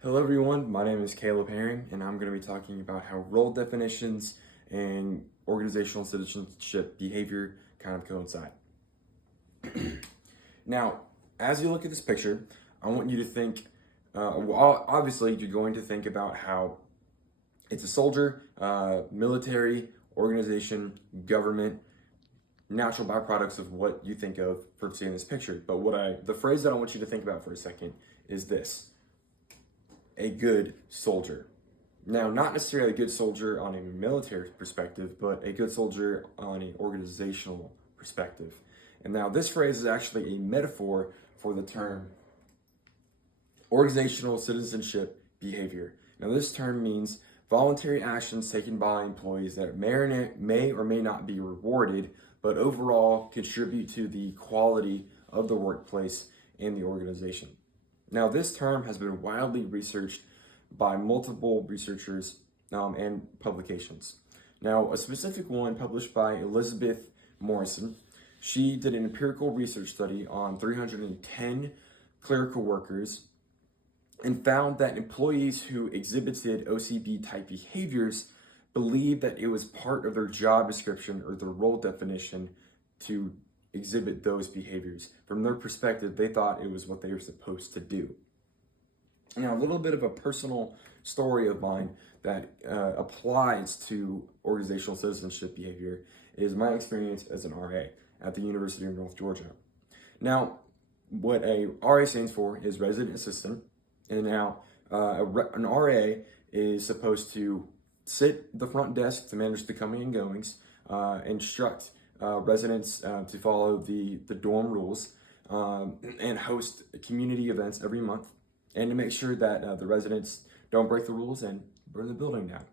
Hello everyone, my name is Caleb Herring and I'm going to be talking about how role definitions and organizational citizenship behavior kind of coincide. Now, as you look at this picture, I want you to think, obviously you're going to think about how it's a soldier, military, organization, government, natural byproducts of what you think of for seeing this picture. But the phrase that I want you to think about for a second is this: a good soldier. Now, not necessarily a good soldier on a military perspective, but a good soldier on an organizational perspective. And now this phrase is actually a metaphor for the term organizational citizenship behavior. Now, this term means voluntary actions taken by employees that may or may not be rewarded, but overall contribute to the quality of the workplace and the organization. Now, this term has been widely researched by multiple researchers and publications. Now, a specific one published by Elizabeth Morrison, she did an empirical research study on 310 clerical workers and found that employees who exhibited OCB-type behaviors believed that it was part of their job description or their role definition to exhibit those behaviors. From their perspective, they thought it was what they were supposed to do. Now, a little bit of a personal story of mine that applies to organizational citizenship behavior is my experience as an RA at the University of North Georgia. Now, what a RA stands for is resident assistant, and now an RA is supposed to sit at the front desk to manage the coming and goings, instruct residents to follow the dorm rules, and host community events every month, and to make sure that the residents don't break the rules and burn the building down.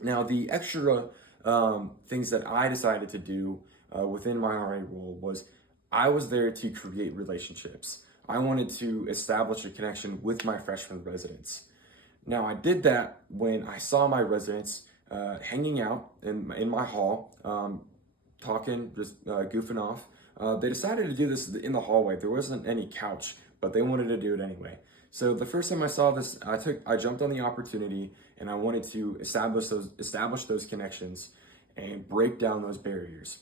Now, the extra things that I decided to do within my RA role was I was there to create relationships. I wanted to establish a connection with my freshman residents. Now, I did that when I saw my residents hanging out in my hall, talking, just goofing off. They decided to do this in the hallway. There wasn't any couch, but they wanted to do it anyway. So the first time I saw this, I jumped on the opportunity and I wanted to establish those connections and break down those barriers.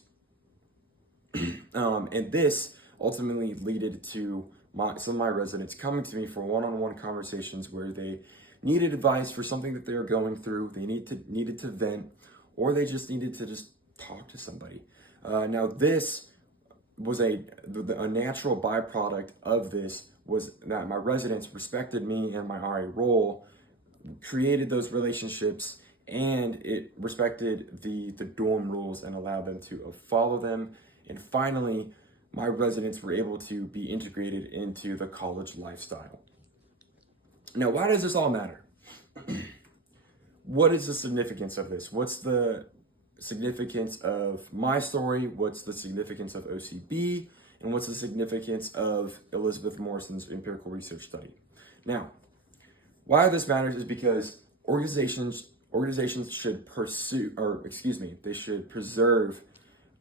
And this ultimately led to some of my residents coming to me for one-on-one conversations where they needed advice for something that they were going through, they needed to vent, or they just needed to just talk to somebody. Now, this was a natural byproduct of this was that my residents respected me and my RA role, created those relationships, and it respected the dorm rules and allowed them to follow them. And finally, my residents were able to be integrated into the college lifestyle. Now, why does this all matter? What is the significance of this? What's the significance of my story? What's the significance of OCB? And what's the significance of Elizabeth Morrison's empirical research study? Now, why this matters is because organizations should they should preserve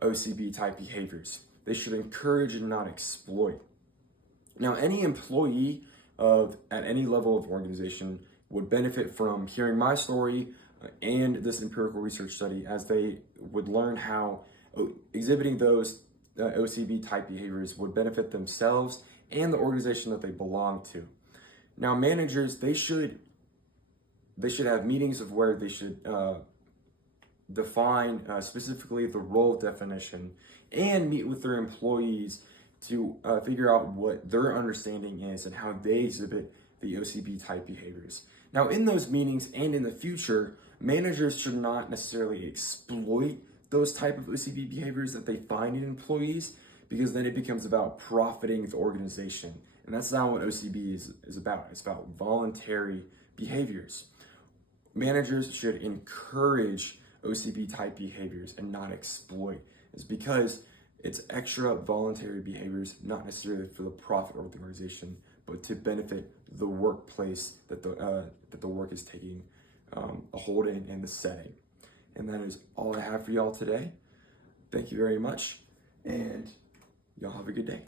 OCB type behaviors. They should encourage and not exploit. Now, any employee at any level of organization would benefit from hearing my story and this empirical research study, as they would learn how exhibiting those OCB type behaviors would benefit themselves and the organization that they belong to. Now, managers, they should have meetings of where they should define specifically the role definition and meet with their employees to figure out what their understanding is and how they exhibit the OCB type behaviors. Now, in those meetings and in the future, managers should not necessarily exploit those type of OCB behaviors that they find in employees, because then it becomes about profiting the organization. And that's not what OCB is about. It's about voluntary behaviors. Managers should encourage OCB type behaviors and not exploit. It's because it's extra voluntary behaviors, not necessarily for the profit of the organization, but to benefit the workplace that the work is taking a hold in and the setting. And that is all I have for y'all today. Thank you very much, and y'all have a good day.